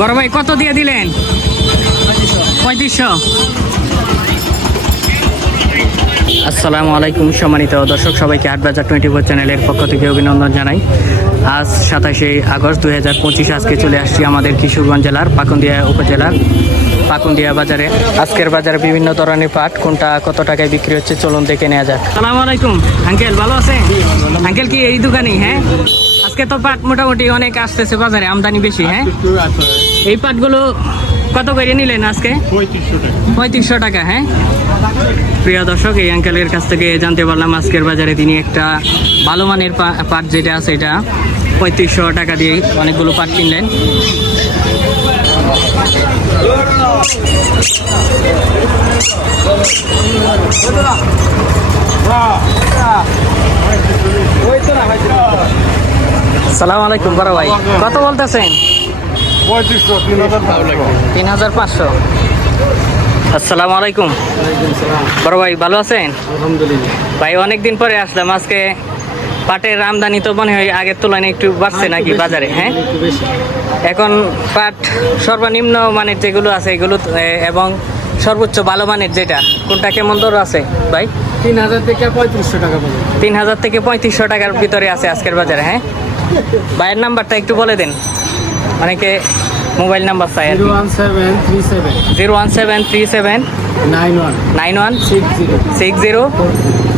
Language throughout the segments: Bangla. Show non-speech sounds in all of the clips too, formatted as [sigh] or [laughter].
বড় ভাই, কত দিয়ে দিলেন? পঁয়ত্রিশশো। আসসালামু আলাইকুম, সম্মানিত দর্শক, সবাইকে আট হাটবাজার টোয়েন্টি ফোর চ্যানেলের পক্ষ থেকে অভিনন্দন জানাই। আজ সাতাশে আগস্ট দুই হাজার পঁচিশ, আজকে চলে আসছি আমাদের কিশোরগঞ্জ জেলার পাকুন্দিয়া উপজেলার পাকুন্দিয়া বাজারে। আজকের বাজারে বিভিন্ন ধরনের পাট, কোনটা কত টাকায় বিক্রি হচ্ছে চলুন দেখে নেওয়া যাক। সালাম আলাইকুম, আঙ্কেল, ভালো আছে আঙ্কেল কি এই দোকানেই হ্যাঁ? আজকে তো পাট মোটামুটি অনেক আসতেছে বাজারে, আমদানি বেশি হ্যাঁ? এই পাটগুলো কত করে নিলেন আজকে? পঁয়ত্রিশশো টাকা। হ্যাঁ? প্রিয় দর্শক এই আঙ্কেলের কাছ থেকে জানতে পারলাম আজকের বাজারে তিনি একটা ভালো মানের পাট যেটা আছে এটা। পঁয়ত্রিশশো টাকা দিয়ে অনেকগুলো পাট কিনলেন। সালাম আলাইকুম বড় ভাই। কত বলতেছেন? পঁয়ত্রিশশো তিন হাজার তিন হাজার পাঁচশো। আসসালামু আলাইকুম। বড় ভাই ভালো আছেন? আলহামদুলিল্লাহ। ভাই অনেকদিন পরে আসলাম। আজকে পাটের আমদানি তো মনে হয় আগের তুলনায় একটু বাড়ছে নাকি বাজারে হ্যাঁ? এখন পাট সর্বনিম্ন মানের যেগুলো আছে এগুলো এবং সর্বোচ্চ ভালো মানের যেটা কোনটা কেমন দর আছে ভাই? তিন হাজার থেকে পঁয়ত্রিশশো টাকা তিন হাজার থেকে পঁয়ত্রিশশো টাকার ভিতরে আছে আজকের বাজারে হ্যাঁ? ভাইয়ের নাম্বারটা একটু বলে দেন। অনেকে মোবাইল নাম্বার চাই zero one seven three seven. Zero one seven three seven nine one. Nine one six zero six zero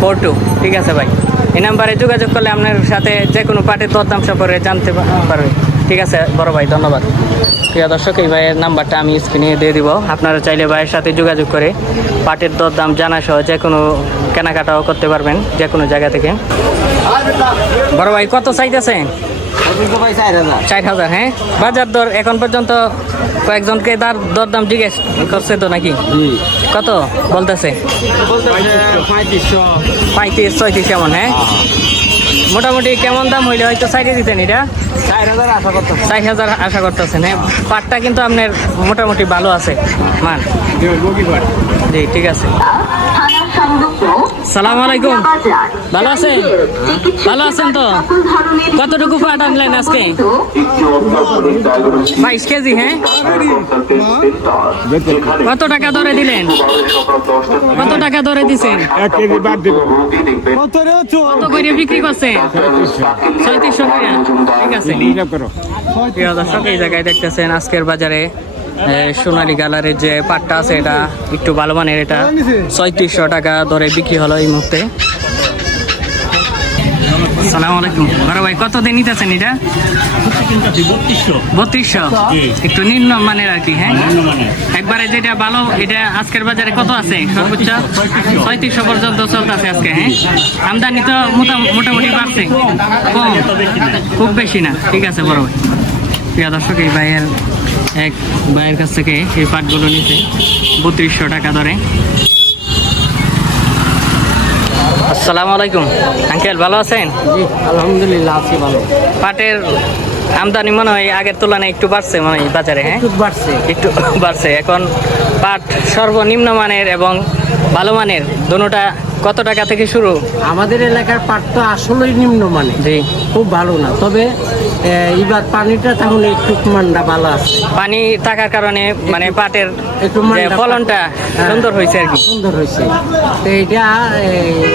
four two. ঠিক আছে ভাই। এই নাম্বারে যোগাযোগ করলে আপনার সাথে যে কোনো পার্টির দরদাম সম্পর্কে জানতে পারবে। ঠিক আছে বড় ভাই ধন্যবাদ। প্রিয় দর্শক এই ভাইয়ের নাম্বারটা আমি স্ক্রিনে দিয়ে দিব। আপনারা চাইলে ভাইয়ের সাথে যোগাযোগ করে পাটের দরদাম জানা সহ যে কোনো কেনাকাটাও করতে পারবেন যে কোনো জায়গা থেকে। বড় ভাই কত চাইতেছেন? চার হাজার হ্যাঁ? বাজার দর এখন পর্যন্ত কয়েকজনকে তার দরদাম জিজ্ঞেস করছে তো নাকি? কত বলতেছে? পঁয়ত্রিশ ছয়ত্রিশ এমন হ্যাঁ? মোটামুটি কেমন দাম হইলে হয়তো সাইডে দিতেন এটা? চার হাজার আশা করতেছেন হ্যাঁ? পাটটা কিন্তু আপনার মোটামুটি ভালো আছে মান। জি ঠিক আছে। সালাম আলাইকুম। ভালো আছেন? ভালো আছেন তো? কতটুকু পাট আনলেন আজকে? বাইশ কেজি হ্যাঁ? কত টাকা ধরে দিলেন? কত টাকা ধরে দিছেন? এক কেজি বাদ দেবো কত করে বিক্রি করছেন? ছয়ত্রিশশো করে ঠিক আছে। এই জায়গায় দেখতেছেন আজকের বাজারে সোনালী কালারের যে পাটটা আছে এটা একটু ভালো মানের এটা ছয়ত্রিশশো টাকা ধরে বিক্রি হলো এই মুহূর্তে। সালাম আলাইকুম। বড় ভাই কত দিন নিতেছেন এটা? বত্রিশশো। একটু নিম্ন মানের আর কি হ্যাঁ? একবারে যেটা ভালো এটা আজকের বাজারে কত আছে? সর্বোচ্চ? পঁয়ত্রিশশো পর্যন্ত চলতেছে আজকে হ্যাঁ? আমদানি তো মোটা- মোটামুটি বাড়ছে। কম। খুব বেশি না। ঠিক আছে বড় ভাই। প্রিয় দর্শক এই ভাইয়ের এক ভাইয়ের কাছ থেকে এই পাটগুলো নিতে বত্রিশশো টাকা ধরে আসসালামু আলাইকুম। আঙ্কেল ভালো আছেন? জি আলহামদুলিল্লাহ আছি ভালো। পাটের আমদানি মনে হয় আগের তুলনায় একটু বাড়ছে মনে হয় বাজারে হ্যাঁ? একটু বাড়ছে। একটু বাড়ছে। এখন পাট সর্বনিম্ন মানের এবং ভালো মানের দুটোটা কত টাকা থেকে শুরু? আমাদের এলাকার পাট তো আসলেই নিম্ন মানে জি। খুব ভালো না। তবে এবার পানিটা তাহলে একটু মানটা ভালো আছে। পানি থাকার কারণে মানে পাটের একটু ফলনটা হ্যাঁ। সুন্দর হয়েছে আর কি। সুন্দর হয়েছে। তো এটা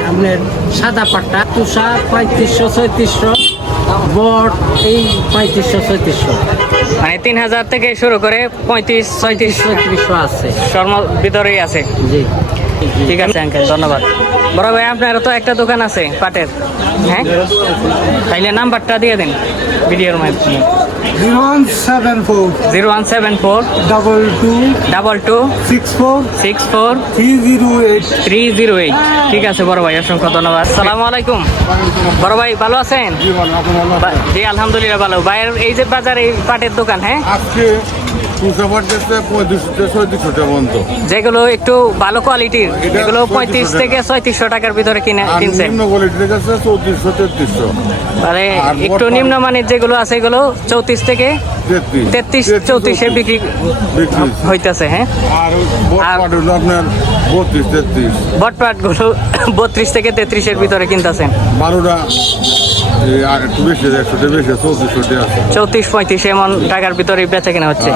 আপনার সাদা পাটটা তুষা পঁয়ত্রিশশো ছয়ত্রিশশো বট এই পঁয়ত্রিশশো ছয়ত্রিশশো। মানে তিন হাজার থেকে শুরু করে পঁয়ত্রিশ ছয়ত্রিশ ছয়ত্রিশশো আছে। শর্ম ভিতরেই আছে। জি। ঠিক আছে আঙ্কেল ধন্যবাদ। বড় ভাই আপনার তো একটা দোকান আছে পাটের। হ্যাঁ? তাইলে নাম্বারটা দিয়ে দিন ভিডিওর মাধ্যমে। Zero one seven four double two double two six four six four three zero eight three zero eight ঠিক আছে বড় ভাই অসংখ্য ধন্যবাদ। সালামু আলাইকুম। বড় ভাই ভালো আছেন? জি আলহামদুলিল্লাহ ভালো। ভাইয়ের এই যে বাজার এই পাটের দোকান হ্যাঁ? আজকে তুষারপাট পঁয়ত্রিশশো ছয়ত্রিশশো টাকা পর্যন্ত যেগুলো একটু ভালো কোয়ালিটির এগুলো পঁয়ত্রিশ থেকে ছয়ত্রিশশো টাকার ভিতরে কিনে নিম্ন কোয়ালিটির গেছে চৌত্রিশশো তেত্রিশশো। মানে একটু নিম্নমানের যেগুলো আছে এগুলো চৌত্রিশ থেকে তেত্রিশ। তেত্রিশ চৌত্রিশে বিক্রি হইতেছে হ্যাঁ? আর আপনার বত্রিশ তেত্রিশ। বটপাটগুলো [coughs] বত্রিশ থেকে তেত্রিশের ভিতরে কিনতেছেন। বারোটা চৌত্রিশ পঁয়ত্রিশ এমন টাকার ভিতরে বেচা কেনা হচ্ছে।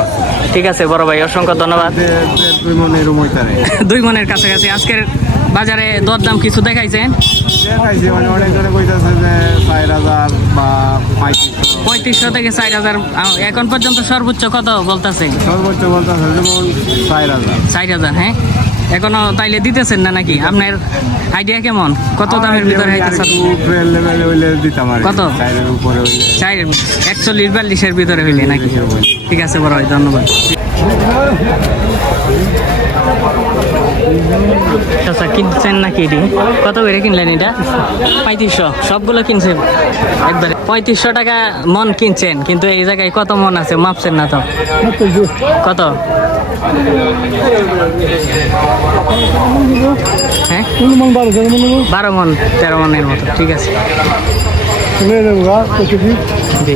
ঠিক আছে বড় ভাই অসংখ্য ধন্যবাদ। দুই মনের [laughs] দুই মনের কাছাকাছি। আজকের বাজারে দর দাম কিছু দেখাইছেন? দেখাইছে মানে পঁয়ত্রিশশো থেকে চার হাজার এখন পর্যন্ত সর্বোচ্চ কত বলতেছে সর্বোচ্চ বলতেছে যেমন চার হাজার। চার হাজার হ্যাঁ? এখনও তাইলে দিতেছেন না নাকি? আপনার আইডিয়া কেমন? কত দামের ভিতরে আর কত? চাই একচল্লিশ বিয়াল্লিশের ভিতরে হইলে নাকি? ঠিক আছে বড় ভাই ধন্যবাদ। আচ্ছা কিনছেন নাকি এটি? কত করে কিনলেন এটা? পঁয়ত্রিশশো। সবগুলো কিনছেন? একবারে। পঁয়ত্রিশশো টাকা মন কিনছেন, কিন্তু এই জায়গায় কত মন আছে মাপছেন না তো? কত? হ্যাঁ? বারো মন, তেরো মনের মতো, ঠিক আছে। জি।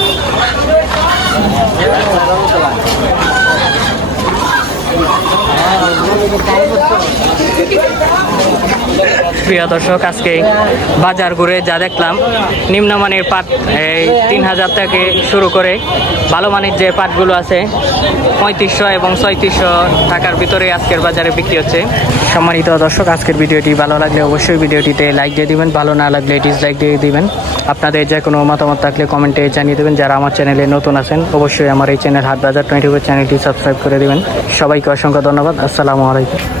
প্রিয় দর্শক, আজকে বাজার ঘুরে যা দেখলাম, নিম্নমানের পাট, এই তিন হাজার থেকে শুরু করে ভালো মানের যে পাটগুলো আছে, পঁয়ত্রিশশো এবং ছয়ত্রিশশো টাকার ভিতরে আজকের বাজারে বিক্রি হচ্ছে। সম্মানিত দর্শক, আজকের ভিডিওটি ভালো লাগলে অবশ্যই ভিডিওটিতে লাইক দিয়ে দিবেন, ভালো না লাগলে ডিসলাইক দিয়ে দিবেন। আপনাদের যে কোনো মতামত থাকলে কমেন্টে জানিয়ে দেবেন, যারা আমার চ্যানেলে নতুন আছেন, অবশ্যই আমার এই চ্যানেল হাট বাজার টোয়েন্টি ফোর চ্যানেলটি সাবস্ক্রাইব করে দিবেন। সবাইকে অসংখ্য ধন্যবাদ, আসসালামু আলাইকুম।